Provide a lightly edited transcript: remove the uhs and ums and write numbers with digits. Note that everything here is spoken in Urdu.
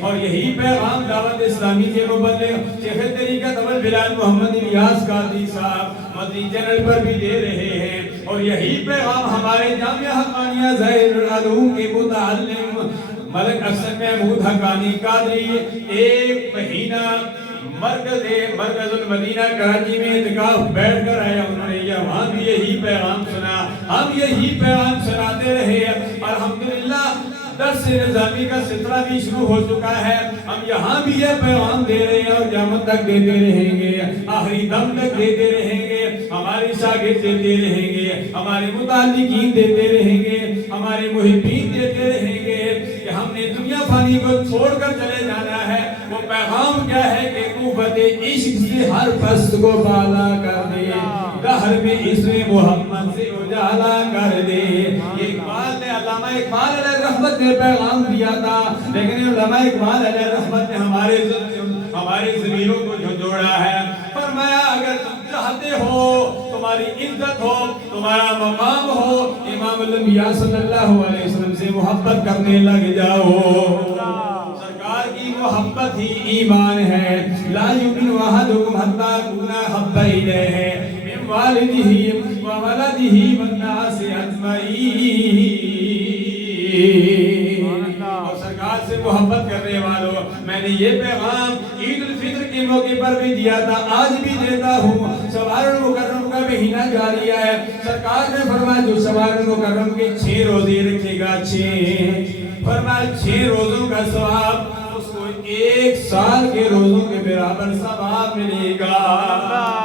اور یہی پیغام دعوت اسلامی کے مبلغ شیخ طریقت اول بلال محمد الیاس قادری صاحب مدنی چینل پر بھی دے رہے ہیں، اور یہی پیغام ہمارے جامعہ حقانیہ ظاہر العلوم کے متعلم ملک افسر محمود حقانی قادری ایک مہینہ مرکز المدینہ کراچی میں اعتکاف بیٹھ کر آیا، انہوں نے وہاں بھی یہی پیغام سنا، ہم یہی پیغام سناتے رہے۔ الحمدللہ درس نظامی کا سلسلہ بھی شروع ہو چکا ہے، ہم یہاں بھی یہ پیغام دے رہے ہیں اور قیامت تک دیتے رہیں گے، آخری دم تک دیتے رہیں گے، ہمارے شاگرد دیتے رہیں گے، ہمارے متعلقین دیتے رہیں گے، ہمارے محبین دیتے رہیں گے کہ ہم نے دنیا فانی کو چھوڑ کر چلے جانا ہے۔ وہ پیغام کیا ہے کہ قوت عشق سے ہر پست کو بالا کر دے، دہر میں اسم محمد سے اجالا کر دے۔ یہ اقبال نے، علامہ اقبال علیہ رحمت نے پیغام دیا تھا، لیکن علامہ اقبال علیہ رحمت نے ہمارے ضمیروں کو جھنجھوڑا ہے۔ فرمایا اگر تم چاہتے ہو تمہاری عزت ہو، تمہارا مقام ہو، امام الانبیاء صلی اللہ علیہ وسلم سے محبت کرنے لگ جاؤ۔ سرکار کی محبت ہی ایمان ہے۔ لا یؤمن احدکم حتی اکون احب الیہ من والدہ وولدہ والناس اجمعین۔ اور سرکار سے محبت کرنے والوں، میں نے یہ پیغام عید الفطر کے موقع پر بھی دیا تھا، آج بھی دیتا ہوں۔ سوار المکرم کا مہینہ جاری ہے، سرکار نے فرمایا جو سوار المکرم کے 6 روزے رکھے گا، 6 فرمایا 6 روزوں کا ثواب اس کو 1 سال کے روزوں کے برابر ثواب ملے گا۔